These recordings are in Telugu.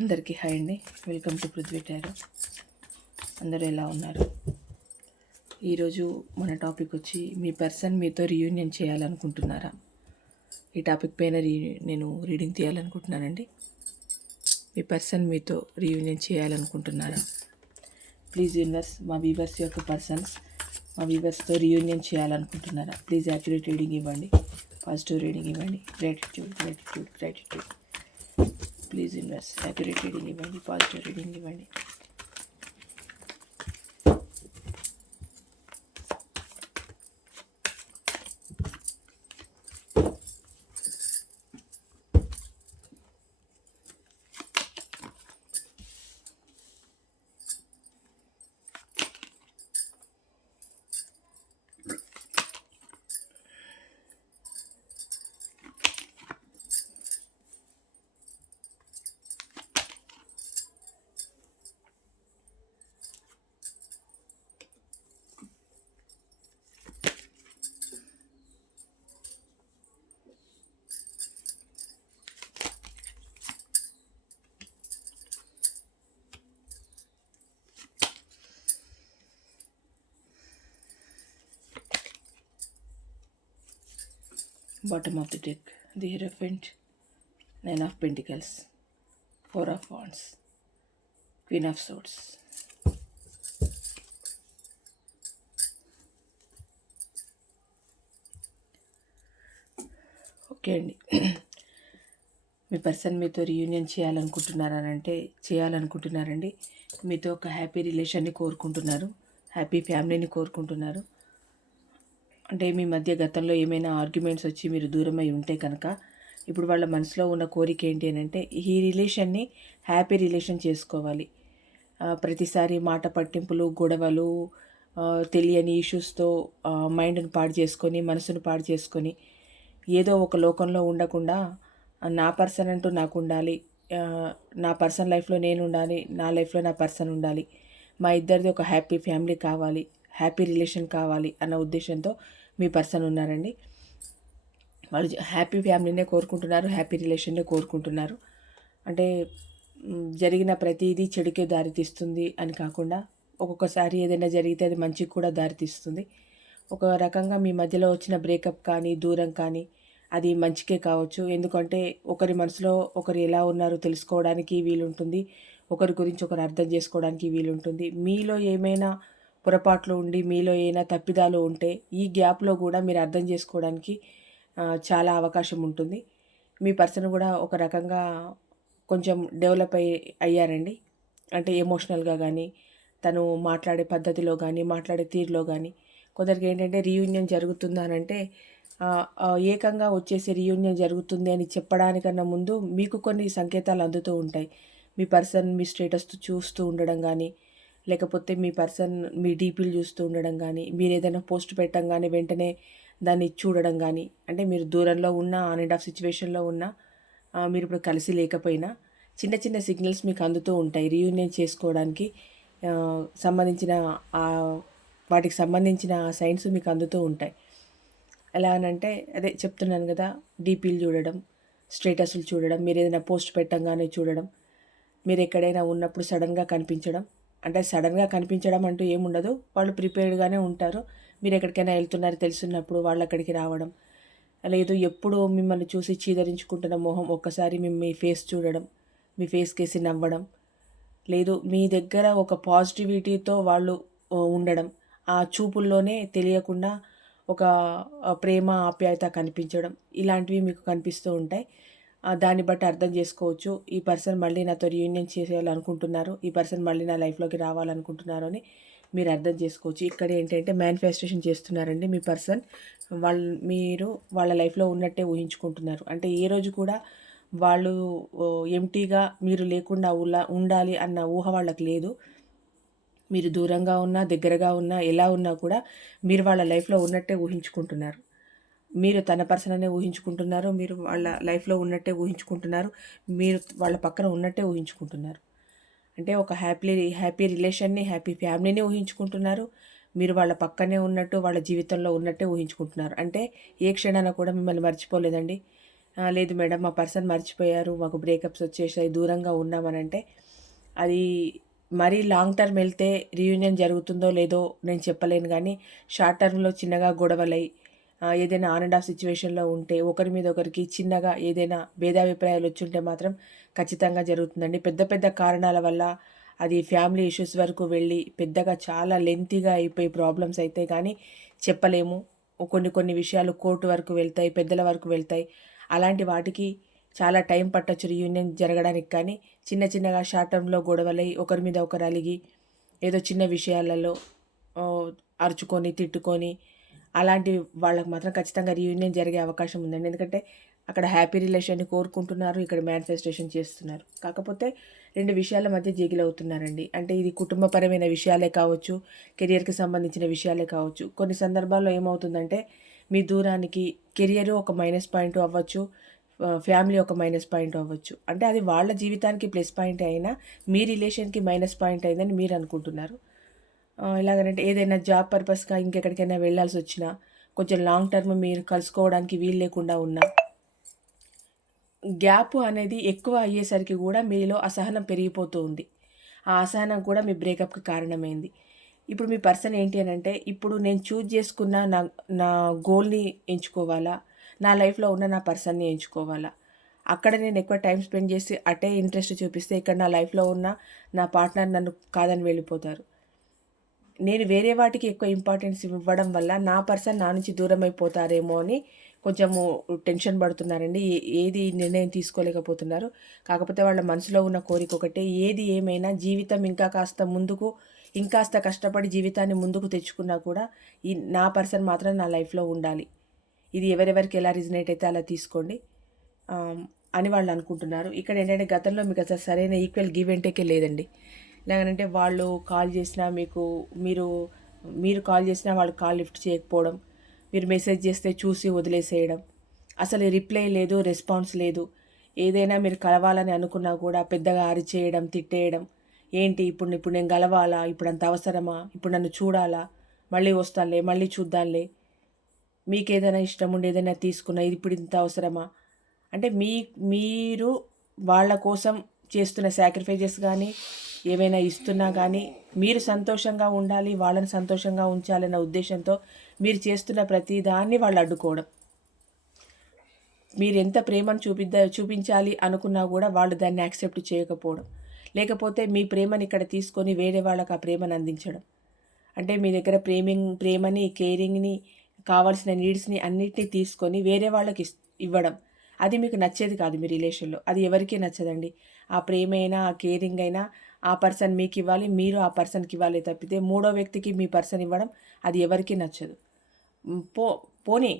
అందరికీ హాయ్ అండి. Welcome to Prithvi tarot. అందరూ ఎలా ఉన్నారు? ఈరోజు మన టాపిక్ వచ్చి మీ పర్సన్ మీతో రీయూనియన్ చేయాలనుకుంటున్నారా? ఈ టాపిక్ పైన రీ నేను రీడింగ్ తీయాలనుకుంటున్నానండి. మీ పర్సన్ మీతో రీయూనియన్ చేయాలనుకుంటున్నారా? ప్లీజ్ యూనివర్స్ మా వీవర్స్ యొక్క పర్సన్స్ మా వీవర్స్తో రీయూనియన్ చేయాలనుకుంటున్నారా? ప్లీజ్ యాక్యురేట్ రీడింగ్ ఇవ్వండి. పాజిటివ్ రీడింగ్ ఇవ్వండి. Gratitude gratitude gratitude please invest accurate reading ఇవ్వండి పాజిటివ్ రీడింగ్ ఇవ్వండి bottom of the deck. The hierophant nine of pentacles four of wands queen of swords. Okay అండి. మీ పర్సన్ మీతో రీయూనియన్ చేయాలనుకుంటున్నారనంటే చేయాలనుకుంటున్నారండి. మీతో ఒక హ్యాపీ రిలేషన్ని కోరుకుంటున్నారు. హ్యాపీ ఫ్యామిలీని కోరుకుంటున్నారు. అంటే మీ మధ్య గతంలో ఏమైనా ఆర్గ్యుమెంట్స్ వచ్చి మీరు దూరమై ఉంటే కనుక ఇప్పుడు వాళ్ళ మనసులో ఉన్న కోరిక ఏంటి అని అంటే ఈ రిలేషన్ని హ్యాపీ రిలేషన్ చేసుకోవాలి. ప్రతిసారి మాట పట్టింపులు గొడవలు తెలియని ఇష్యూస్తో మైండ్ని పాడు చేసుకొని మనసును పాడు చేసుకొని ఏదో ఒక లోకంలో ఉండకుండా నా పర్సన్ అంటూ నాకు ఉండాలి నా పర్సన్ లైఫ్లో నేను ఉండాలి నా లైఫ్లో నా పర్సన్ ఉండాలి మా ఇద్దరిది ఒక హ్యాపీ ఫ్యామిలీ కావాలి హ్యాపీ రిలేషన్ కావాలి అన్న ఉద్దేశంతో మీ పర్సన్ ఉన్నారండి. వాళ్ళు హ్యాపీ ఫ్యామిలీనే కోరుకుంటున్నారు హ్యాపీ రిలేషన్నే కోరుకుంటున్నారు. అంటే జరిగిన ప్రతిదీ చెడుకే దారితీస్తుంది అని కాకుండా ఒక్కొక్కసారి ఏదైనా జరిగితే అది మంచికి కూడా దారితీస్తుంది. ఒక రకంగా మీ మధ్యలో వచ్చిన బ్రేకప్ కానీ దూరం కానీ అది మంచికే కావచ్చు. ఎందుకంటే ఒకరి మనసులో ఒకరు ఎలా ఉన్నారో తెలుసుకోవడానికి వీలుంటుంది. ఒకరి గురించి ఒకరు అర్థం చేసుకోవడానికి వీలుంటుంది. మీలో ఏమైనా పొరపాట్లు ఉండి మీలో ఏమైనా తప్పిదాలు ఉంటే ఈ గ్యాప్లో కూడా మీరు అర్థం చేసుకోవడానికి చాలా అవకాశం ఉంటుంది. మీ పర్సన్ కూడా ఒక రకంగా కొంచెం డెవలప్ అయ్యి అయ్యారండి. అంటే ఎమోషనల్గా కానీ తను మాట్లాడే పద్ధతిలో కానీ మాట్లాడే తీరులో కానీ కొందరికి ఏంటంటే రీయూనియన్ జరుగుతుందా అని అంటే ఏకంగా వచ్చేసి రీయూనియన్ జరుగుతుంది అని చెప్పడానికన్నా ముందు మీకు కొన్ని సంకేతాలు అందుతూ ఉంటాయి. మీ పర్సన్ మీ స్టేటస్ చూస్తూ ఉండడం కానీ లేకపోతే మీ పర్సన్ మీ డీపీలు చూస్తూ ఉండడం కానీ మీరు ఏదైనా పోస్ట్ పెట్టంగానే వెంటనే దాన్ని చూడడం కానీ అంటే మీరు దూరంలో ఉన్న ఆన్ అండ్ ఆఫ్ సిచ్యువేషన్లో ఉన్న మీరు ఇప్పుడు కలిసి లేకపోయినా చిన్న చిన్న సిగ్నల్స్ మీకు అందుతూ ఉంటాయి. రీయూనియన్ చేసుకోవడానికి సంబంధించిన వాటికి సంబంధించిన సైన్స్ మీకు అందుతూ ఉంటాయి. ఎలా అనంటే అదే చెప్తున్నాను కదా డీపీలు చూడడం స్టేటస్లు చూడడం మీరు ఏదైనా పోస్ట్ పెట్టంగానే చూడడం మీరు ఎక్కడైనా ఉన్నప్పుడు సడన్గా కనిపించడం అంటే సడన్గా కనిపించడం అంటూ ఏముండదు. వాళ్ళు ప్రిపేర్డ్గానే ఉంటారు. మీరు ఎక్కడికైనా వెళ్తున్నారు తెలుసున్నప్పుడు వాళ్ళు అక్కడికి రావడం. లేదు ఎప్పుడూ మిమ్మల్ని చూసి చీదరించుకుంటున్న మొహం ఒక్కసారి మీ ఫేస్ చూడడం మీ ఫేస్ కేసి నవ్వడం. లేదు మీ దగ్గర ఒక పాజిటివిటీతో వాళ్ళు ఉండడం. ఆ చూపుల్లోనే తెలియకుండా ఒక ప్రేమ ఆప్యాయత కనిపించడం. ఇలాంటివి మీకు కనిపిస్తూ ఉంటాయి. దాన్ని బట్టి అర్థం చేసుకోవచ్చు. ఈ పర్సన్ మళ్ళీ నాతో రీయూనియన్ చేసేయాలనుకుంటున్నారు. ఈ పర్సన్ మళ్ళీ నా లైఫ్లోకి రావాలనుకుంటున్నారు అని మీరు అర్థం చేసుకోవచ్చు. ఇక్కడ ఏంటంటే మేనిఫెస్టేషన్ చేస్తున్నారండి మీ పర్సన్. వాళ్ళు మీరు వాళ్ళ లైఫ్లో ఉన్నట్టే ఊహించుకుంటున్నారు. అంటే ఏ రోజు కూడా వాళ్ళు ఎంటీగా మీరు లేకుండా ఉలా ఉండాలి అన్న ఊహ వాళ్ళకి లేదు. మీరు దూరంగా ఉన్నా దగ్గరగా ఉన్నా ఎలా ఉన్నా కూడా మీరు వాళ్ళ లైఫ్లో ఉన్నట్టే ఊహించుకుంటున్నారు. మీరు తన పర్సన్ అనే ఊహించుకుంటున్నారు మీరు వాళ్ళ లైఫ్లో ఉన్నట్టే ఊహించుకుంటున్నారు మీరు వాళ్ళ పక్కన ఉన్నట్టే ఊహించుకుంటున్నారు. అంటే ఒక హ్యాపీ హ్యాపీ రిలేషన్ని హ్యాపీ ఫ్యామిలీని ఊహించుకుంటున్నారు మీరు వాళ్ళ పక్కనే ఉన్నట్టు వాళ్ళ జీవితంలో ఉన్నట్టే ఊహించుకుంటున్నారు. అంటే ఏ క్షణాన కూడా మిమ్మల్ని మర్చిపోలేదండి. లేదు మేడం మా పర్సన్ మర్చిపోయారు మాకు బ్రేకప్స్ వచ్చేసాయి దూరంగా ఉన్నామనంటే అది మరీ లాంగ్ టర్మ్ వెళ్తే రీయూనియన్ జరుగుతుందో లేదో నేను చెప్పలేను కానీ షార్ట్ టర్మ్లో చిన్నగా గొడవలై ఏదైనా ఆన్ అండ్ ఆఫ్ సిచ్యువేషన్లో ఉంటే ఒకరి మీద ఒకరికి చిన్నగా ఏదైనా భేదాభిప్రాయాలు వచ్చి ఉంటే మాత్రం ఖచ్చితంగా జరుగుతుందండి. పెద్ద పెద్ద కారణాల వల్ల అది ఫ్యామిలీ ఇష్యూస్ వరకు వెళ్ళి పెద్దగా చాలా లెంతీగా అయిపోయి ప్రాబ్లమ్స్ అయితే కానీ చెప్పలేము. కొన్ని కొన్ని విషయాలు కోర్టు వరకు వెళ్తాయి పెద్దల వరకు వెళ్తాయి. అలాంటి వాటికి చాలా టైం పట్టచ్చు రీయూనియన్ జరగడానికి కానీ చిన్న చిన్నగా షార్ట్ టర్మ్లో గొడవలై ఒకరి మీద ఒకరు అలిగి ఏదో చిన్న విషయాలలో అరుచుకొని తిట్టుకొని అలాంటి వాళ్ళకి మాత్రం ఖచ్చితంగా రీయూనియన్ జరిగే అవకాశం ఉందండి. ఎందుకంటే అక్కడ హ్యాపీ రిలేషన్ని కోరుకుంటున్నారు ఇక్కడ మేనిఫెస్టేషన్ చేస్తున్నారు. కాకపోతే రెండు విషయాల మధ్య జీగిల్ అవుతున్నారండి అంటే ఇది కుటుంబపరమైన విషయాలే కావచ్చు కెరియర్కి సంబంధించిన విషయాలే కావచ్చు. కొన్ని సందర్భాల్లో ఏమవుతుందంటే మీ దూరానికి కెరియర్ ఒక మైనస్ పాయింట్ అవ్వచ్చు ఫ్యామిలీ ఒక మైనస్ పాయింట్ అవ్వచ్చు. అంటే అది వాళ్ళ జీవితానికి ప్లస్ పాయింట్ అయినా మీ రిలేషన్కి మైనస్ పాయింట్ అయిందని మీరు అనుకుంటున్నారు. ఎలాగంటే ఏదైనా జాబ్ పర్పస్గా ఇంకెక్కడికైనా వెళ్ళాల్సి వచ్చినా కొంచెం లాంగ్ టర్మ్ మీరు కలుసుకోవడానికి వీలు లేకుండా ఉన్నా. గ్యాప్ అనేది ఎక్కువ అయ్యేసరికి కూడా మీలో అసహనం పెరిగిపోతూ ఉంది. ఆ అసహనం కూడా మీ బ్రేకప్కి కారణమైంది. ఇప్పుడు మీ పర్సన్ ఏంటి అని అంటే ఇప్పుడు నేను చూజ్ చేసుకున్న నా నా గోల్ని ఎంచుకోవాలా? నా లైఫ్లో ఉన్న నా పర్సన్ని ఎంచుకోవాలా? అక్కడ నేను ఎక్కువ టైం స్పెండ్ చేసి అటే ఇంట్రెస్ట్ చూపిస్తే ఇక్కడ నా లైఫ్లో ఉన్న నా పార్ట్నర్ నన్ను కాదని వెళ్ళిపోతారు. నేను వేరే వాటికి ఎక్కువ ఇంపార్టెన్స్ ఇవ్వడం వల్ల నా పర్సన్ నా నుంచి దూరం అయిపోతారేమో అని కొంచెము టెన్షన్ పడుతున్నారండి. ఏది నిర్ణయం తీసుకోలేకపోతున్నారు. కాకపోతే వాళ్ళ మనసులో ఉన్న కోరిక ఒకటే ఏది ఏమైనా జీవితం ఇంకా కాస్త ముందుకు ఇంకాస్త కష్టపడి జీవితాన్ని ముందుకు తెచ్చుకున్నా కూడా ఈ నా పర్సన్ మాత్రం నా లైఫ్లో ఉండాలి. ఇది ఎవరెవరికి ఎలా రిజనేట్ అయితే అలా తీసుకోండి. అని వాళ్ళు అనుకుంటున్నారు. ఇక్కడ ఏంటంటే గతంలో మీకు అసలు సరైన ఈక్వల్ గివ్ అండ్ టేకే లేదండి. లేదంటే వాళ్ళు కాల్ చేసినా మీకు మీరు మీరు కాల్ చేసినా వాళ్ళు కాల్ లిఫ్ట్ చేయకపోవడం మీరు మెసేజ్ చేస్తే చూసి వదిలేసేయడం. అసలు రిప్లై లేదు రెస్పాన్స్ లేదు. ఏదైనా మీరు కలవాలని అనుకున్నా కూడా పెద్దగా అరిచేయడం తిట్టేయడం. ఏంటి ఇప్పుడు ఇప్పుడు నేను కలవాలా? ఇప్పుడు అంత అవసరమా? ఇప్పుడు నన్ను చూడాలా? మళ్ళీ వస్తానులే మళ్ళీ చూద్దాంలే. మీకు ఏదైనా ఇష్టం ఉండి ఏదైనా తీసుకున్నా ఇది ఇప్పుడు ఇంత అవసరమా? అంటే మీ మీరు వాళ్ళ కోసం చేస్తున్న సాక్రిఫైజెస్ కానీ ఏవైనా ఇస్తున్నా కానీ మీరు సంతోషంగా ఉండాలి వాళ్ళని సంతోషంగా ఉంచాలన్న ఉద్దేశంతో మీరు చేస్తున్న ప్రతి దాన్ని వాళ్ళు అడ్డుకోవడం. మీరు ఎంత ప్రేమను చూపిద్ద చూపించాలి అనుకున్నా కూడా వాళ్ళు దాన్ని యాక్సెప్ట్ చేయకపోవడం. లేకపోతే మీ ప్రేమని ఇక్కడ తీసుకొని వేరే వాళ్ళకి ఆ ప్రేమను అందించడం. అంటే మీ దగ్గర ప్రేమింగ్ ప్రేమని కేరింగ్ని కావాల్సిన నీడ్స్ని అన్నిటినీ తీసుకొని వేరే వాళ్ళకి ఇవ్వడం. అది మీకు నచ్చేది కాదు మీ రిలేషన్లో. అది ఎవరికీ నచ్చదండి. ఆ ప్రేమ అయినా ఆ కేరింగ్ అయినా ఆ పర్సన్ మీకు ఇవ్వాలి మీరు ఆ పర్సన్కి ఇవ్వాలి తప్పితే మూడో వ్యక్తికి మీ పర్సన్ ఇవ్వడం అది ఎవరికీ నచ్చదు. పో పోనీ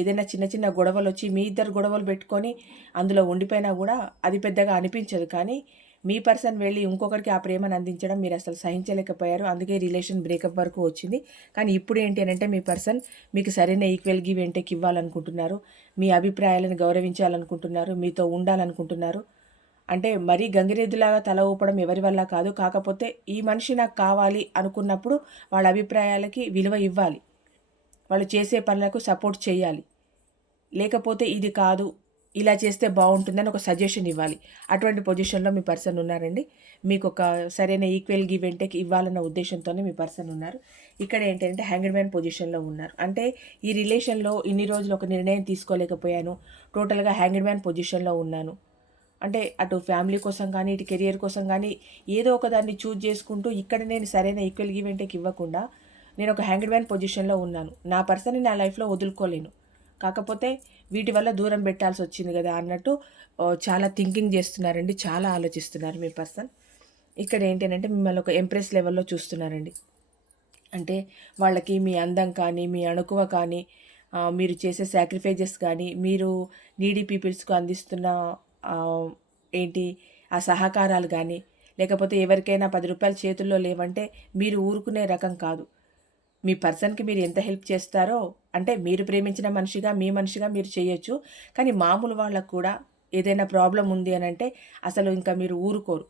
ఏదైనా చిన్న చిన్న గొడవలు వచ్చి మీ ఇద్దరు గొడవలు పెట్టుకొని అందులో ఉండిపోయినా కూడా అది పెద్దగా అనిపించదు. కానీ మీ పర్సన్ వెళ్ళి ఇంకొకరికి ఆ ప్రేమను అందించడం మీరు అసలు సహించలేకపోయారు. అందుకే రిలేషన్ బ్రేకప్ వరకు వచ్చింది. కానీ ఇప్పుడు ఏంటి అని అంటే మీ పర్సన్ మీకు సరైన ఈక్వల్ గివ్ ఎంటెక్ ఇవ్వాలనుకుంటున్నారు. మీ అభిప్రాయాలను గౌరవించాలనుకుంటున్నారు. మీతో ఉండాలనుకుంటున్నారు. అంటే మరీ గంగిరెద్దులాగా తల ఊపడం ఎవరి వల్ల కాదు. కాకపోతే ఈ మనిషి నాకు కావాలి అనుకున్నప్పుడు వాళ్ళ అభిప్రాయాలకి విలువ ఇవ్వాలి. వాళ్ళు చేసే పనులకు సపోర్ట్ చేయాలి. లేకపోతే ఇది కాదు ఇలా చేస్తే బాగుంటుందని ఒక సజెషన్ ఇవ్వాలి. అటువంటి పొజిషన్లో మీ పర్సన్ ఉన్నారండి. మీకు ఒక సరైన ఈక్వల్ గివ్ అండ్ టేక్ ఇవ్వాలన్న ఉద్దేశంతోనే మీ పర్సన్ ఉన్నారు. ఇక్కడ ఏంటంటే హ్యాంగిడ్ మ్యాన్ పొజిషన్లో ఉన్నారు. అంటే ఈ రిలేషన్లో ఇన్ని రోజులు ఒక నిర్ణయం తీసుకోలేకపోయాను. టోటల్గా హ్యాంగిడ్ మ్యాన్ పొజిషన్లో ఉన్నాను. అంటే అటు ఫ్యామిలీ కోసం కానీ ఇటు కెరియర్ కోసం కానీ ఏదో ఒక దాన్ని చూజ్ చేసుకుంటూ ఇక్కడ నేను సరైన ఈక్వల్ గివ్ ఇవ్వకుండా నేను ఒక హ్యాంగర్ మ్యాన్ పొజిషన్లో ఉన్నాను. నా పర్సన్ని నా లైఫ్లో వదులుకోలేను. కాకపోతే వీటి వల్ల దూరం పెట్టాల్సి వచ్చింది కదా అన్నట్టు చాలా థింకింగ్ చేస్తున్నారండి చాలా ఆలోచిస్తున్నారు మీ పర్సన్. ఇక్కడ ఏంటంటే మిమ్మల్ని ఒక ఎంప్రెస్ లెవెల్లో చూస్తున్నారండి. అంటే వాళ్ళకి మీ అందం కానీ మీ అణుకువ కానీ మీరు చేసే సాక్రిఫైజెస్ కానీ మీరు నీడీ పీపుల్స్కు అందిస్తున్న ఏంటి ఆ సహకారాలు కానీ లేకపోతే ఎవరికైనా పది రూపాయలు చేతుల్లో లేవంటే మీరు ఊరుకునే రకం కాదు. మీ పర్సన్కి మీరు ఎంత హెల్ప్ చేస్తారో అంటే మీరు ప్రేమించిన మనిషిగా మీ మనిషిగా మీరు చేయొచ్చు. కానీ మామూలు వాళ్ళకు కూడా ఏదైనా ప్రాబ్లం ఉంది అని అంటే అసలు ఇంకా మీరు ఊరుకోరు.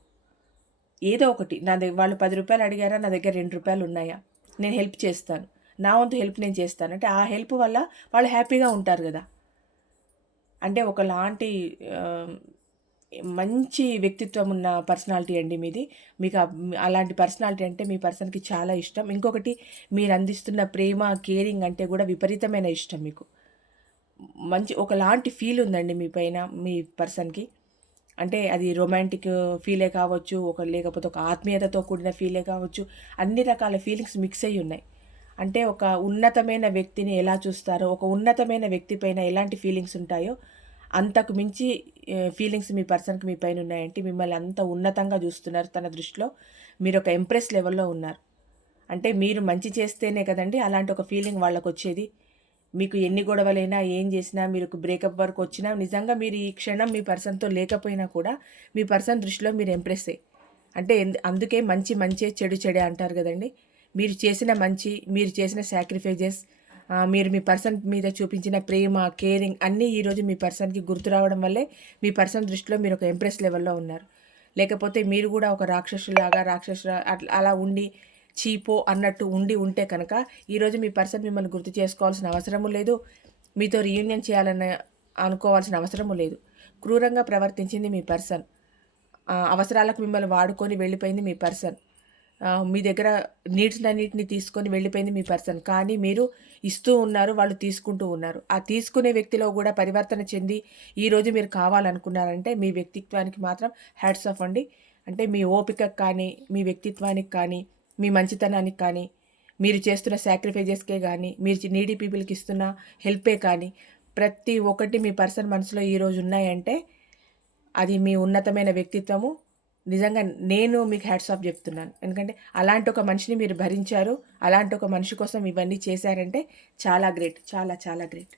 ఏదో ఒకటి నా దగ్గర వాళ్ళు పది రూపాయలు అడిగారా నా దగ్గర రెండు రూపాయలు ఉన్నాయా నేను హెల్ప్ చేస్తాను. నా వంతు హెల్ప్ నేను చేస్తాను. అంటే ఆ హెల్ప్ వల్ల వాళ్ళు హ్యాపీగా ఉంటారు కదా. అంటే ఒకలాంటి మంచి వ్యక్తిత్వం ఉన్న పర్సనాలిటీ అండి మీది. మీకు అలాంటి పర్సనాలిటీ అంటే మీ పర్సన్కి చాలా ఇష్టం. ఇంకొకటి మీరు అందిస్తున్న ప్రేమ కేరింగ్ అంటే కూడా విపరీతమైన ఇష్టం మీకు. మంచి ఒకలాంటి ఫీల్ ఉందండి మీ పైన మీ పర్సన్కి. అంటే అది రొమాంటిక్ ఫీలే కావచ్చు ఒక లేకపోతే ఒక ఆత్మీయతతో కూడిన ఫీలే కావచ్చు అన్ని రకాల ఫీలింగ్స్ మిక్స్ అయ్యి ఉన్నాయి. అంటే ఒక ఉన్నతమైన వ్యక్తిని ఎలా చూస్తారో ఒక ఉన్నతమైన వ్యక్తి పైన ఎలాంటి ఫీలింగ్స్ ఉంటాయో అంతకు మించి ఫీలింగ్స్ మీ పర్సన్కి మీ పైన ఉన్నాయంటే మిమ్మల్ని అంత ఉన్నతంగా చూస్తున్నారు తన దృష్టిలో. మీరు ఒక ఎంప్రెస్ లెవెల్లో ఉన్నారు. అంటే మీరు మంచి చేస్తేనే కదండి అలాంటి ఒక ఫీలింగ్ వాళ్ళకు వచ్చేది మీకు ఎన్ని గొడవలైనా ఏం చేసినా మీరు బ్రేకప్ వరకు వచ్చినా నిజంగా మీరు ఈ క్షణం మీ పర్సన్తో లేకపోయినా కూడా మీ పర్సన్ దృష్టిలో మీరు ఎంప్రెస్ అంటే ఎందు- అందుకే మంచి మంచి చెడు చెడే అంటారు కదండి. మీరు చేసిన మంచి మీరు చేసిన సాక్రిఫైజెస్ మీరు మీ పర్సన్ మీద చూపించిన ప్రేమ కేరింగ్ అన్నీ ఈరోజు మీ పర్సన్కి గుర్తు రావడం వల్లే మీ పర్సన్ దృష్టిలో మీరు ఒక ఎంప్రెస్ లెవెల్లో ఉన్నారు. లేకపోతే మీరు కూడా ఒక రాక్షసులాగా రాక్షసు అట్లా అలా ఉండి చీపో అన్నట్టు ఉండి ఉంటే కనుక ఈరోజు మీ పర్సన్ మిమ్మల్ని గుర్తు చేసుకోవాల్సిన అవసరము లేదు. మీతో రీయూనియన్ చేయాలని అనుకోవాల్సిన అవసరము లేదు. క్రూరంగా ప్రవర్తించింది మీ పర్సన్ అవసరాలకు మిమ్మల్ని వాడుకొని వెళ్ళిపోయింది మీ పర్సన్ మీ దగ్గర నీడ్స్ తీసుకొని వెళ్ళిపోయింది మీ పర్సన్. కానీ మీరు ఇస్తూ ఉన్నారు వాళ్ళు తీసుకుంటూ ఉన్నారు. ఆ తీసుకునే వ్యక్తిలో కూడా పరివర్తన చెంది ఈరోజు మీరు కావాలనుకున్నారంటే మీ వ్యక్తిత్వానికి మాత్రం హ్యాట్స్ ఆఫ్ అండి. అంటే మీ ఓపికకు కానీ మీ వ్యక్తిత్వానికి కానీ మీ మంచితనానికి కానీ మీరు చేస్తున్న సాక్రిఫైజెస్కే కానీ మీరు నీడీ పీపుల్కి ఇస్తున్న హెల్పే కానీ ప్రతి ఒక్కటి మీ పర్సన్ మనసులో ఈరోజు ఉన్నాయంటే అది మీ ఉన్నతమైన వ్యక్తిత్వము. నిజంగా నేను మీకు హ్యాట్స్ ఆఫ్ చెప్తున్నాను. ఎందుకంటే అలాంటి ఒక మనిషిని మీరు భరించారు అలాంటి ఒక మనిషి కోసం ఇవన్నీ చేశారంటే చాలా గ్రేట్ చాలా చాలా గ్రేట్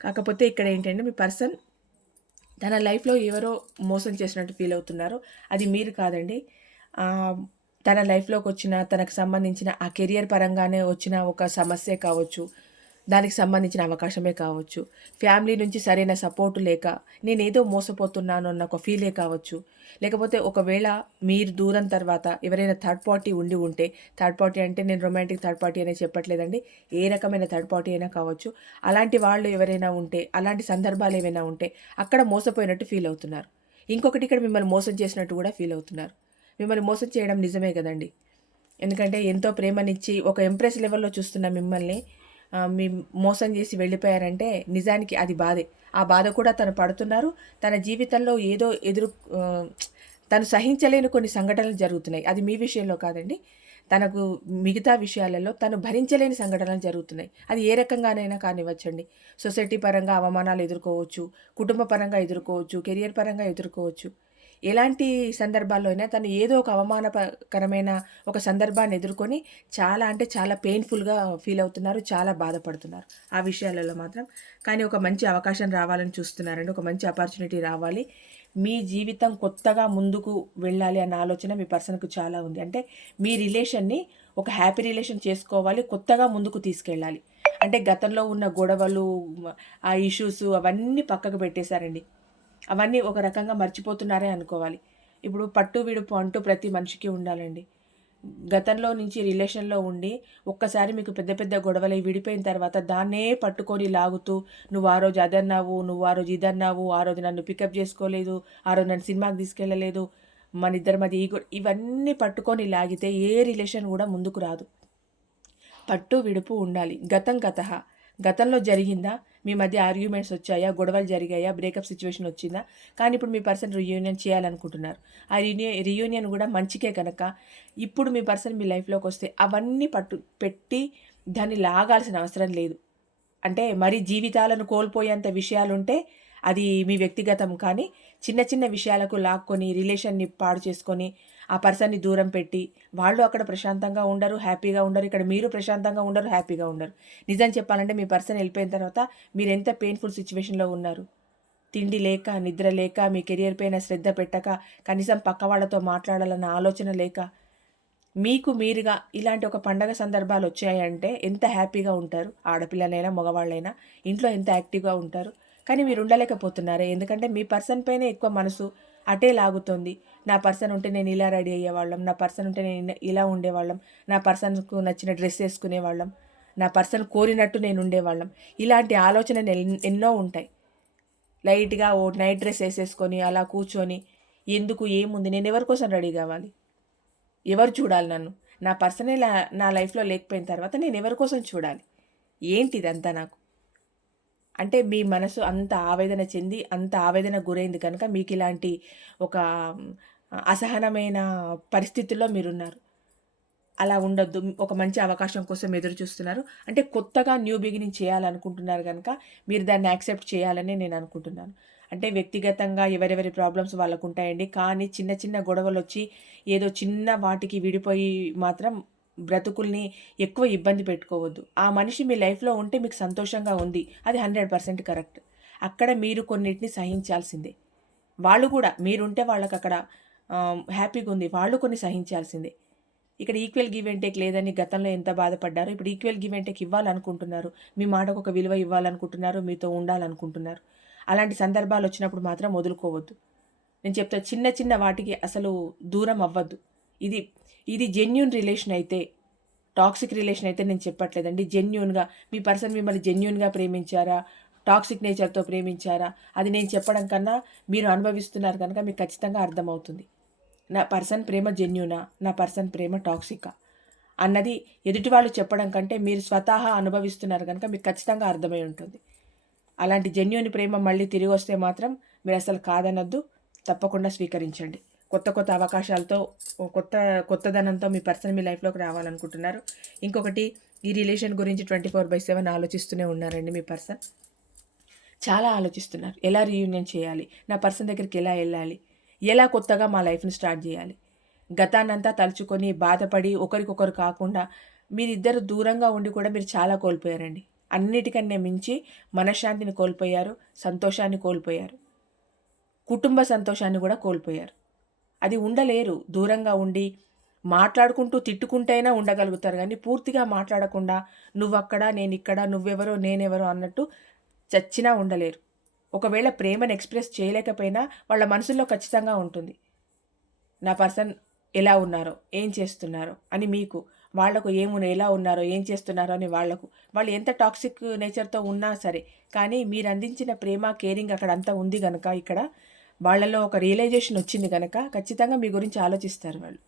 కాకపోతే ఇక్కడ ఏంటంటే మీ పర్సన్ తన లైఫ్లో ఎవరో మోసం చేసినట్టు ఫీల్ అవుతున్నారు. అది మీరు కాదండి. తన లైఫ్లోకి వచ్చిన తనకు సంబంధించిన ఆ కెరియర్ పరంగానే వచ్చిన ఒక సమస్య కావచ్చు దానికి సంబంధించిన అవకాశమే కావచ్చు. ఫ్యామిలీ నుంచి సరైన సపోర్ట్ లేక నేను ఏదో మోసపోతున్నాను అన్న ఒక ఫీలే కావచ్చు. లేకపోతే ఒకవేళ మీరు దూరం తర్వాత ఎవరైనా థర్డ్ పార్టీ ఉండి ఉంటే థర్డ్ పార్టీ అంటే నేను రొమాంటిక్ థర్డ్ పార్టీ అనే చెప్పట్లేదండి ఏ రకమైన థర్డ్ పార్టీ అయినా కావచ్చు. అలాంటి వాళ్ళు ఎవరైనా ఉంటే అలాంటి సందర్భాలు ఏమైనా ఉంటే అక్కడ మోసపోయినట్టు ఫీల్ అవుతున్నారు. ఇంకొకటి ఇక్కడ మిమ్మల్ని మోసం చేసినట్టు కూడా ఫీల్ అవుతున్నారు. మిమ్మల్ని మోసం చేయడం నిజమే కదండి. ఎందుకంటే ఎంతో ప్రేమనిచ్చి ఒక ఎంప్రెస్ లెవెల్లో చూస్తున్న మిమ్మల్ని మీ మోసం చేసి వెళ్ళిపోయారంటే నిజానికి అది బాధే. ఆ బాధ కూడా తను పడుతున్నారు. తన జీవితంలో ఏదో ఎదురు తను సహించలేని కొన్ని సంఘటనలు జరుగుతున్నాయి. అది మీ విషయంలో కాదండి. తనకు మిగతా విషయాలలో తను భరించలేని సంఘటనలు జరుగుతున్నాయి. అది ఏ రకంగానైనా కానివ్వచ్చండి. సొసైటీ పరంగా అవమానాలు ఎదుర్కోవచ్చు కుటుంబ పరంగా ఎదుర్కోవచ్చు కెరియర్ పరంగా ఎదుర్కోవచ్చు. ఎలాంటి సందర్భాల్లో అయినా తను ఏదో ఒక అవమానకరమైన ఒక సందర్భాన్ని ఎదుర్కొని చాలా అంటే చాలా పెయిన్ఫుల్గా ఫీల్ అవుతున్నారు చాలా బాధపడుతున్నారు. ఆ విషయాలలో మాత్రం. కానీ ఒక మంచి అవకాశం రావాలని చూస్తున్నారండి. ఒక మంచి ఆపర్చునిటీ రావాలి. మీ జీవితం కొత్తగా ముందుకు వెళ్ళాలి అన్న ఆలోచన మీ పర్సన్కు చాలా ఉంది. అంటే మీ రిలేషన్ని ఒక హ్యాపీ రిలేషన్ చేసుకోవాలి కొత్తగా ముందుకు తీసుకెళ్ళాలి. అంటే గతంలో ఉన్న గొడవలు ఆ ఇష్యూస్ అవన్నీ పక్కకు పెట్టేశారండి. అవన్నీ ఒక రకంగా మర్చిపోతున్నారే అనుకోవాలి. ఇప్పుడు పట్టు విడుపు అంటూ ప్రతి మనిషికి ఉండాలండి. గతంలో నుంచి రిలేషన్లో ఉండి ఒక్కసారి మీకు పెద్ద పెద్ద గొడవలు విడిపోయిన తర్వాత దాన్నే పట్టుకొని లాగుతూ నువ్వు ఆ రోజు అదన్నావు నువ్వు ఆ రోజు ఇదన్నావు ఆ రోజు నన్ను పికప్ చేసుకోలేదు ఆ రోజు నన్ను సినిమాకి తీసుకెళ్ళలేదు మన ఇద్దరి మధ్య ఈ ఇవన్నీ పట్టుకొని లాగితే ఏ రిలేషన్ కూడా ముందుకు రాదు. పట్టు విడుపు ఉండాలి. గతం గత గతంలో జరిగిందా? మీ మధ్య ఆర్గ్యుమెంట్స్ వచ్చాయా? గొడవలు జరిగాయా? బ్రేకప్ సిచ్యువేషన్ వచ్చిందా? కానీ ఇప్పుడు మీ పర్సన్ రియూనియన్ చేయాలనుకుంటున్నారు. ఆ రియూనియన్ రియూనియన్ కూడా మంచికే కనుక ఇప్పుడు మీ పర్సన్ మీ లైఫ్లోకి వస్తే అవన్నీ పట్టు పెట్టి దాన్ని లాగాల్సిన అవసరం లేదు. అంటే మరి జీవితాలను కోల్పోయేంత విషయాలుంటే అది మీ వ్యక్తిగతం కానీ చిన్న చిన్న విషయాలకు లాక్కొని రిలేషన్ని పాడు చేసుకొని ఆ పర్సన్ని దూరం పెట్టి వాళ్ళు అక్కడ ప్రశాంతంగా ఉండరు హ్యాపీగా ఉండరు. ఇక్కడ మీరు ప్రశాంతంగా ఉండరు హ్యాపీగా ఉండరు. నిజం చెప్పాలంటే మీ పర్సన్ వెళ్ళిపోయిన తర్వాత మీరు ఎంత పెయిన్ఫుల్ సిచ్యువేషన్లో ఉన్నారు? తిండి లేక నిద్ర లేక మీ కెరియర్ పైన శ్రద్ధ పెట్టక కనీసం పక్క వాళ్ళతో మాట్లాడాలన్న ఆలోచన లేక మీకు మీరుగా ఇలాంటి ఒక పండగ సందర్భాలు వచ్చాయంటే ఎంత హ్యాపీగా ఉంటారు? ఆడపిల్లలైనా మగవాళ్ళైనా ఇంట్లో ఎంత యాక్టివ్గా ఉంటారు? కానీ మీరు ఉండలేకపోతున్నారే. ఎందుకంటే మీ పర్సన్ పైన ఎక్కువ మనసు అటే లాగుతుంది. నా పర్సన్ ఉంటే నేను ఇలా రెడీ అయ్యేవాళ్ళం. నా పర్సన్ ఉంటే నేను ఇలా ఉండేవాళ్ళం. నా పర్సన్కు నచ్చిన డ్రెస్ వేసుకునేవాళ్ళం. నా పర్సన్ కోరినట్టు నేను ఉండేవాళ్ళం. ఇలాంటి ఆలోచనలు ఎన్నో ఉంటాయి. లైట్గా ఓ నైట్ డ్రెస్ వేసేసుకొని అలా కూర్చొని ఎందుకు ఏముంది? నేను ఎవరి కోసం రెడీ కావాలి? ఎవరు చూడాలి నన్ను? నా పర్సనే నా లైఫ్లో లేకపోయిన తర్వాత నేను ఎవరి కోసం చూడాలి? ఏంటి ఇదంతా నాకు? అంటే మీ మనసు అంత ఆవేదన చెంది అంత ఆవేదన గురైంది కనుక మీకు ఇలాంటి ఒక అసహనమైన పరిస్థితుల్లో మీరున్నారు. అలా ఉండొద్దు. ఒక మంచి అవకాశం కోసం ఎదురు చూస్తున్నారు. అంటే కొత్తగా న్యూ బిగినింగ్ చేయాలనుకుంటున్నారు కనుక మీరు దాన్ని యాక్సెప్ట్ చేయాలని నేను అనుకుంటున్నాను. అంటే వ్యక్తిగతంగా ఎవరెవరి ప్రాబ్లమ్స్ వాళ్ళకు ఉంటాయండి కానీ చిన్న చిన్న గొడవలు వచ్చి ఏదో చిన్న వాటికి విడిపోయి మాత్రం బ్రతుకుల్ని ఎక్కువ ఇబ్బంది పెట్టుకోవద్దు. ఆ మనిషి మీ లైఫ్లో ఉంటే మీకు సంతోషంగా ఉంది. అది హండ్రెడ్ పర్సెంట్ కరెక్ట్. అక్కడ మీరు కొన్నిటిని సహించాల్సిందే. వాళ్ళు కూడా మీరుంటే వాళ్ళకి అక్కడ హ్యాపీగా ఉంది. వాళ్ళు కొన్ని సహించాల్సిందే. ఇక్కడ ఈక్వల్ గివ్ అండ్ టేక్ లేదని గతంలో ఎంత బాధపడ్డారో ఇప్పుడు ఈక్వల్ గివ్ అండ్ టేక్ ఇవ్వాలనుకుంటున్నారు. మీ మాటకు ఒక విలువ ఇవ్వాలనుకుంటున్నారు. మీతో ఉండాలనుకుంటున్నారు. అలాంటి సందర్భాలు వచ్చినప్పుడు మాత్రం వదులుకోవద్దు. నేను చెప్తా చిన్న చిన్న వాటికి అసలు దూరం అవ్వద్దు. ఇది ఇది జెన్యున్ రిలేషన్ అయితే టాక్సిక్ రిలేషన్ అయితే నేను చెప్పట్లేదండి. జెన్యున్గా మీ పర్సన్ మిమ్మల్ని జెన్యున్గా ప్రేమించారా? టాక్సిక్ నేచర్తో ప్రేమించారా? అది నేను చెప్పడం కన్నా మీరు అనుభవిస్తున్నారు కనుక మీకు ఖచ్చితంగా అర్థమవుతుంది. నా పర్సన్ ప్రేమ జెన్యునా నా పర్సన్ ప్రేమ టాక్సికా అన్నది ఎదుటి వాళ్ళు చెప్పడం కంటే మీరు స్వతహా అనుభవిస్తున్నారు కనుక మీకు ఖచ్చితంగా అర్థమై ఉంటుంది. అలాంటి జెన్యున్ ప్రేమ మళ్ళీ తిరిగి వస్తే మాత్రం మీరు అసలు కాదనొద్దు. తప్పకుండా స్వీకరించండి. కొత్త కొత్త అవకాశాలతో కొత్త కొత్తదనంతో మీ పర్సన్ మీ లైఫ్లోకి రావాలనుకుంటున్నారు. ఇంకొకటి ఈ రిలేషన్ గురించి ట్వంటీ ఫోర్ బై సెవెన్ ఆలోచిస్తూనే ఉన్నారండి మీ పర్సన్? చాలా ఆలోచిస్తున్నారు. ఎలా రీయూనియన్ చేయాలి? నా పర్సన్ దగ్గరికి ఎలా వెళ్ళాలి? ఎలా కొత్తగా మా లైఫ్ని స్టార్ట్ చేయాలి? గతాన్నంతా తలుచుకొని బాధపడి ఒకరికొకరు కాకుండా మీరిద్దరు దూరంగా ఉండి కూడా మీరు చాలా కోల్పోయారండి. అన్నిటికన్నా మించి మనశ్శాంతిని కోల్పోయారు సంతోషాన్ని కోల్పోయారు. కుటుంబ సంతోషాన్ని కూడా కోల్పోయారు. అది ఉండలేరు. దూరంగా ఉండి మాట్లాడుకుంటూ తిట్టుకుంటైనా ఉండగలుగుతారు. కానీ పూర్తిగా మాట్లాడకుండా నువ్వక్కడ నేను ఇక్కడ నువ్వెవరో నేనెవరో అన్నట్టు చచ్చినా ఉండలేరు. ఒకవేళ ప్రేమను ఎక్స్ప్రెస్ చేయలేకపోయినా వాళ్ళ మనసులో ఖచ్చితంగా ఉంటుంది. నా పర్సన్ ఎలా ఉన్నారో ఏం చేస్తున్నారో అని మీకు వాళ్ళకు ఏమున్నా ఎలా ఉన్నారో ఏం చేస్తున్నారో అని వాళ్ళకు. వాళ్ళు ఎంత టాక్సిక్ నేచర్తో ఉన్నా సరే కానీ మీరు అందించిన ప్రేమ కేరింగ్ అక్కడ అంతా ఉంది కనుక ఇక్కడ వాళ్ళలో ఒక రియలైజేషన్ వచ్చింది కనుక ఖచ్చితంగా మీ గురించి ఆలోచిస్తారు వాళ్ళు.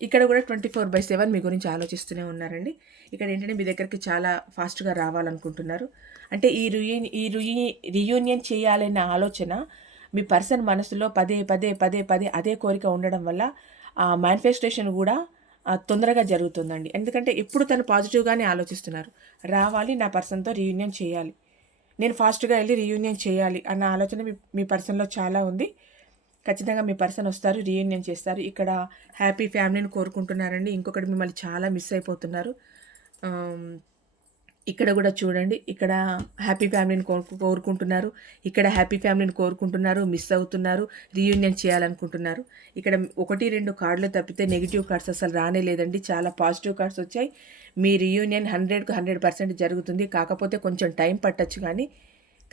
ఇక్కడ కూడా ట్వంటీ ఫోర్ బై సెవెన్ మీ గురించి ఆలోచిస్తూనే ఉన్నారండి. ఇక్కడ ఏంటంటే మీ దగ్గరికి చాలా ఫాస్ట్గా రావాలనుకుంటున్నారు. అంటే ఈ రియూని ఈ రియూని రియూనియన్ చేయాలనే ఆలోచన మీ పర్సన్ మనసులో పదే పదే పదే పదే అదే కోరిక ఉండడం వల్ల ఆ మేనిఫెస్టేషన్ కూడా తొందరగా జరుగుతుందండి. ఎందుకంటే ఎప్పుడు తను పాజిటివ్గానే ఆలోచిస్తున్నారు. రావాలి నా పర్సన్తో రీయూనియన్ చేయాలి. నేను ఫాస్ట్గా వెళ్ళి రీయూనియన్ చేయాలి అన్న ఆలోచన మీ మీ పర్సన్లో చాలా ఉంది. ఖచ్చితంగా మీ పర్సన్ వస్తారు రీయూనియన్ చేస్తారు. ఇక్కడ హ్యాపీ ఫ్యామిలీని కోరుకుంటున్నారండి. ఇంకొకటి మిమ్మల్ని చాలా మిస్ అయిపోతున్నారు. ఇక్కడ కూడా చూడండి. ఇక్కడ హ్యాపీ ఫ్యామిలీని కోరుకుంటున్నారు. ఇక్కడ హ్యాపీ ఫ్యామిలీని కోరుకుంటున్నారు. మిస్ అవుతున్నారు. రీయూనియన్ చేయాలనుకుంటున్నారు. ఇక్కడ ఒకటి రెండు కార్డులు తప్పితే నెగిటివ్ కార్డ్స్ అసలు రానే లేదండి. చాలా పాజిటివ్ కార్డ్స్ వచ్చాయి. మీ రీయూనియన్ హండ్రెడ్కు హండ్రెడ్ పర్సెంట్ జరుగుతుంది. కాకపోతే కొంచెం టైం పట్టచ్చు కానీ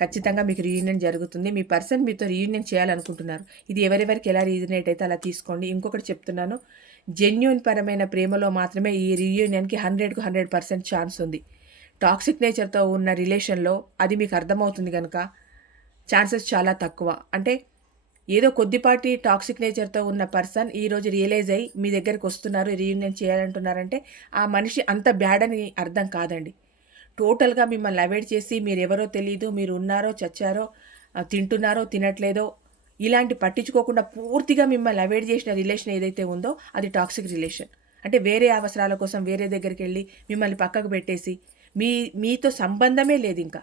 ఖచ్చితంగా మీకు రీయూనియన్ జరుగుతుంది. మీ పర్సన్ మీతో రీయూనియన్ చేయాలనుకుంటున్నారు. ఇది ఎవరెవరికి ఎలా రీజనేట్ అయితే అలా తీసుకోండి. ఇంకొకటి చెప్తున్నాను. జెన్యున్ పరమైన ప్రేమలో మాత్రమే ఈ రీయూనియన్కి హండ్రెడ్కు హండ్రెడ్ పర్సెంట్ ఛాన్స్ ఉంది. టాక్సిక్ నేచర్తో ఉన్న రిలేషన్లో అది మీకు అర్థమవుతుంది కనుక ఛాన్సెస్ చాలా తక్కువ. అంటే ఏదో కొద్దిపాటి టాక్సిక్ నేచర్తో ఉన్న పర్సన్ ఈరోజు రియలైజ్ అయ్యి మీ దగ్గరికి వస్తున్నారు రీయూనియన్ చేయాలంటున్నారంటే ఆ మనిషి అంత బ్యాడ్ అని అర్థం కాదండి. టోటల్గా మిమ్మల్ని అవాయిడ్ చేసి మీరు ఎవరో తెలియదు మీరు ఉన్నారో చచ్చారో తింటున్నారో తినట్లేదో ఇలాంటి పట్టించుకోకుండా పూర్తిగా మిమ్మల్ని అవాయిడ్ చేసిన రిలేషన్ ఏదైతే ఉందో అది టాక్సిక్ రిలేషన్. అంటే వేరే అవసరాల కోసం వేరే దగ్గరికి వెళ్ళి మిమ్మల్ని పక్కకు పెట్టేసి మీ మీతో సంబంధమే లేదు ఇంకా.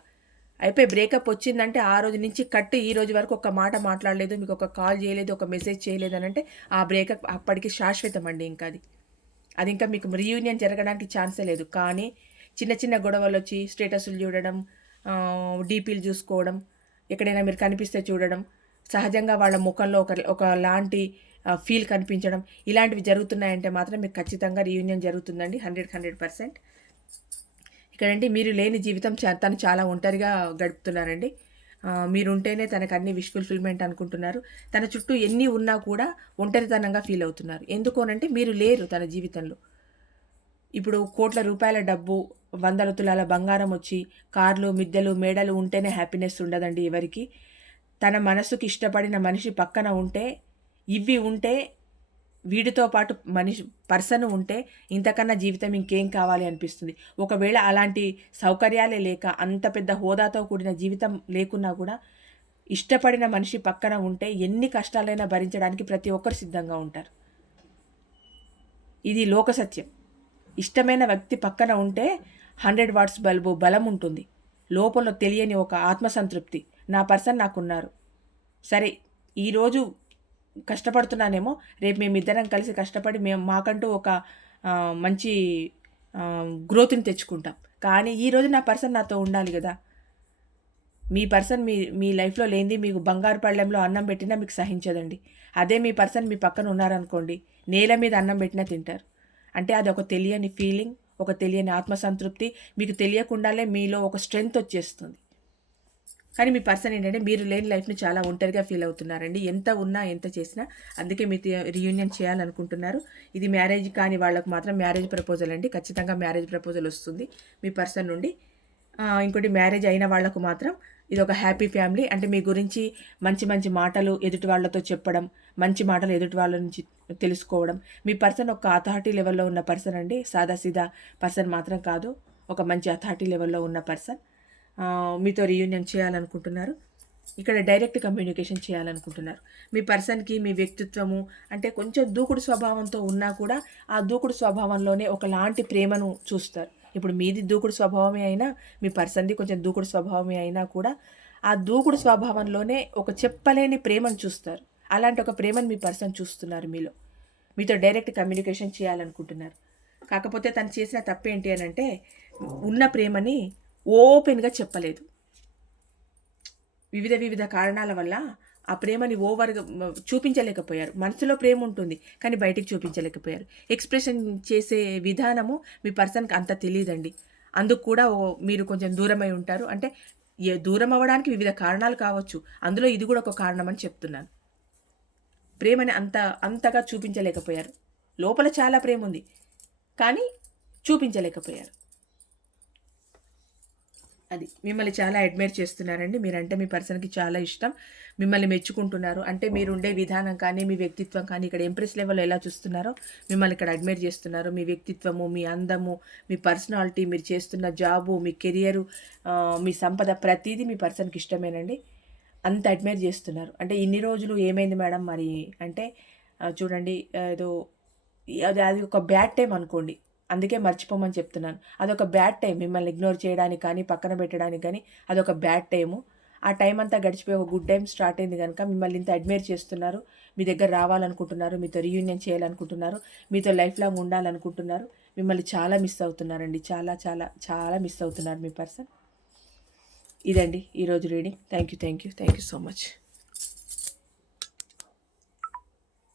అయిపోయి బ్రేకప్ వచ్చిందంటే ఆ రోజు నుంచి కట్ ఈ రోజు వరకు ఒక మాట మాట్లాడలేదు మీకు ఒక కాల్ చేయలేదు ఒక మెసేజ్ చేయలేదు అని అంటే ఆ బ్రేకప్ అప్పటికి శాశ్వతం అండి ఇంకా అది. అది ఇంకా మీకు రీయూనియన్ జరగడానికి ఛాన్సే లేదు. కానీ చిన్న చిన్న గొడవలు వచ్చి స్టేటస్లు చూడడం డీపీలు చూసుకోవడం ఎక్కడైనా మీరు కనిపిస్తే చూడడం సహజంగా వాళ్ళ ముఖంలో ఒక ఒక లాంటి ఫీల్ కనిపించడం ఇలాంటివి జరుగుతున్నాయంటే మాత్రం మీకు ఖచ్చితంగా రీయూనియన్ జరుగుతుందండి. Hundred hundred percent. ఎక్కడంటే మీరు లేని జీవితం తను చాలా ఒంటరిగా గడుపుతున్నారండి. మీరు ఉంటేనే తనకు అన్ని విష్ ఫుల్ఫిల్మెంట్ అనుకుంటున్నారు. తన చుట్టూ ఎన్ని ఉన్నా కూడా ఒంటరితనంగా ఫీల్ అవుతున్నారు. ఎందుకోనంటే మీరు లేరు తన జీవితంలో. ఇప్పుడు కోట్ల రూపాయల డబ్బు వందల తులాల బంగారం వచ్చి కార్లు మిద్దెలు మేడలు ఉంటేనే హ్యాపీనెస్ ఉండదండి ఎవరికి. తన మనసుకి ఇష్టపడిన మనిషి పక్కన ఉంటే ఇవి ఉంటే వీడితో పాటు మనిషి పర్సన్ ఉంటే ఇంతకన్నా జీవితం ఇంకేం కావాలి అనిపిస్తుంది. ఒకవేళ అలాంటి సౌకర్యాలే లేక అంత పెద్ద హోదాతో కూడిన జీవితం లేకున్నా కూడా ఇష్టపడిన మనిషి పక్కన ఉంటే ఎన్ని కష్టాలైనా భరించడానికి ప్రతి ఒక్కరు సిద్ధంగా ఉంటారు. ఇది లోక సత్యం. ఇష్టమైన వ్యక్తి పక్కన ఉంటే హండ్రెడ్ వాట్స్ బల్బు బలం ఉంటుంది. లోపల తెలియని ఒక ఆత్మసంతృప్తి. నా పర్సన్ నాకున్నారు. సరే ఈరోజు కష్టపడుతున్నానేమో. రేపు మేమిద్దరం కలిసి కష్టపడి మేము మాకంటూ ఒక మంచి గ్రోత్ని తెచ్చుకుంటాం. కానీ ఈరోజు నా పర్సన్ నాతో ఉండాలి కదా. మీ పర్సన్ మీ మీ లైఫ్లో లేనిది మీకు బంగారు పళ్ళెంలో అన్నం పెట్టినా మీకు సహించదండి. అదే మీ పర్సన్ మీ పక్కన ఉన్నారనుకోండి నేల మీద అన్నం పెట్టినా తింటారు. అంటే అది ఒక తెలియని ఫీలింగ్ ఒక తెలియని ఆత్మసంతృప్తి మీకు తెలియకుండానే మీలో ఒక స్ట్రెంగ్త్ వచ్చేస్తుంది. కానీ మీ పర్సన్ ఏంటంటే మీరు లేని లైఫ్ని చాలా ఒంటరిగా ఫీల్ అవుతున్నారండి. ఎంత ఉన్నా ఎంత చేసినా అందుకే మీ రీయూనియన్ చేయాలనుకుంటున్నారు. ఇది మ్యారేజ్ కాని వాళ్ళకు మాత్రం మ్యారేజ్ ప్రపోజల్ అండి. ఖచ్చితంగా మ్యారేజ్ ప్రపోజల్ వస్తుంది మీ పర్సన్ నుండి. ఇంకోటి మ్యారేజ్ అయిన వాళ్ళకు మాత్రం ఇది ఒక హ్యాపీ ఫ్యామిలీ. అంటే మీ గురించి మంచి మంచి మాటలు ఎదుటి వాళ్ళతో చెప్పడం మంచి మాటలు ఎదుటి వాళ్ళ నుంచి తెలుసుకోవడం. మీ పర్సన్ ఒక అథారిటీ లెవెల్లో ఉన్న పర్సన్ అండి. సాదాసీదా పర్సన్ మాత్రం కాదు. ఒక మంచి అథారిటీ లెవెల్లో ఉన్న పర్సన్. మీతో రీయూనియన్ చేయాలనుకుంటున్నారు. ఇక్కడ డైరెక్ట్ కమ్యూనికేషన్ చేయాలనుకుంటున్నారు. మీ పర్సన్కి మీ వ్యక్తిత్వము అంటే కొంచెం దూకుడు స్వభావంతో ఉన్నా కూడా ఆ దూకుడు స్వభావంలోనే ఒకలాంటి ప్రేమను చూస్తారు. ఇప్పుడు మీది దూకుడు స్వభావమే అయినా మీ పర్సన్ది కొంచెం దూకుడు స్వభావమే అయినా కూడా ఆ దూకుడు స్వభావంలోనే ఒక చెప్పలేని ప్రేమను చూస్తారు. అలాంటి ఒక ప్రేమను మీ పర్సన్ చూస్తున్నారు మీలో. మీతో డైరెక్ట్ కమ్యూనికేషన్ చేయాలనుకుంటున్నారు. కాకపోతే తను చేసిన తప్పేంటి అని అంటే ఉన్న ప్రేమని ఓపెన్గా చెప్పలేదు. వివిధ వివిధ కారణాల వల్ల ఆ ప్రేమని ఓవర్గా చూపించలేకపోయారు. మనసులో ప్రేమ ఉంటుంది కానీ బయటికి చూపించలేకపోయారు. ఎక్స్ప్రెషన్ చేసే విధానము మీ పర్సన్కి అంత తెలియదండి అందుకు కూడా ఓ- మీరు కొంచెం దూరమై ఉంటారు. అంటే ఏ దూరం అవ్వడానికి వివిధ కారణాలు కావచ్చు. అందులో ఇది కూడా ఒక కారణం అని చెప్తున్నాను. ప్రేమని అంత అంతగా చూపించలేకపోయారు. లోపల చాలా ప్రేమ ఉంది కానీ చూపించలేకపోయారు. అది. మిమ్మల్ని చాలా అడ్మైర్ చేస్తున్నారండి. మీరంటే మీ పర్సన్కి చాలా ఇష్టం. మిమ్మల్ని మెచ్చుకుంటున్నారు. అంటే మీరు ఉండే విధానం కానీ మీ వ్యక్తిత్వం కానీ ఇక్కడ ఎంప్రెస్ లెవెల్లో ఎలా చూస్తున్నారో మిమ్మల్ని ఇక్కడ అడ్మైర్ చేస్తున్నారు. మీ వ్యక్తిత్వము మీ అందము మీ పర్సనాలిటీ మీరు చేస్తున్న జాబు మీ కెరియరు మీ సంపద ప్రతిదీ మీ పర్సన్కి ఇష్టమేనండి. అంత అడ్మైర్ చేస్తున్నారు. అంటే ఇన్ని రోజులు ఏమైంది మేడం మరి? అంటే చూడండి ఏదో అది అది ఒక బ్యాడ్ టైం అనుకోండి. అందుకే మర్చిపోమని చెప్తున్నాను. అదొక బ్యాడ్ టైం మిమ్మల్ని ఇగ్నోర్ చేయడానికి కానీ పక్కన పెట్టడానికి కానీ అదొక బ్యాడ్ టైము ఆ టైం అంతా గడిచిపోయి ఒక గుడ్ టైం స్టార్ట్ అయింది కనుక మిమ్మల్ని ఇంత అడ్మైర్ చేస్తున్నారు. మీ దగ్గర రావాలనుకుంటున్నారు. మీతో రీయూనియన్ చేయాలనుకుంటున్నారు. మీతో లైఫ్ లాంగ్ ఉండాలనుకుంటున్నారు. మిమ్మల్ని చాలా మిస్ అవుతున్నారండి. చాలా చాలా చాలా మిస్ అవుతున్నారు మీ పర్సన్ ఇదండి ఈరోజు reading thank you thank you thank you so much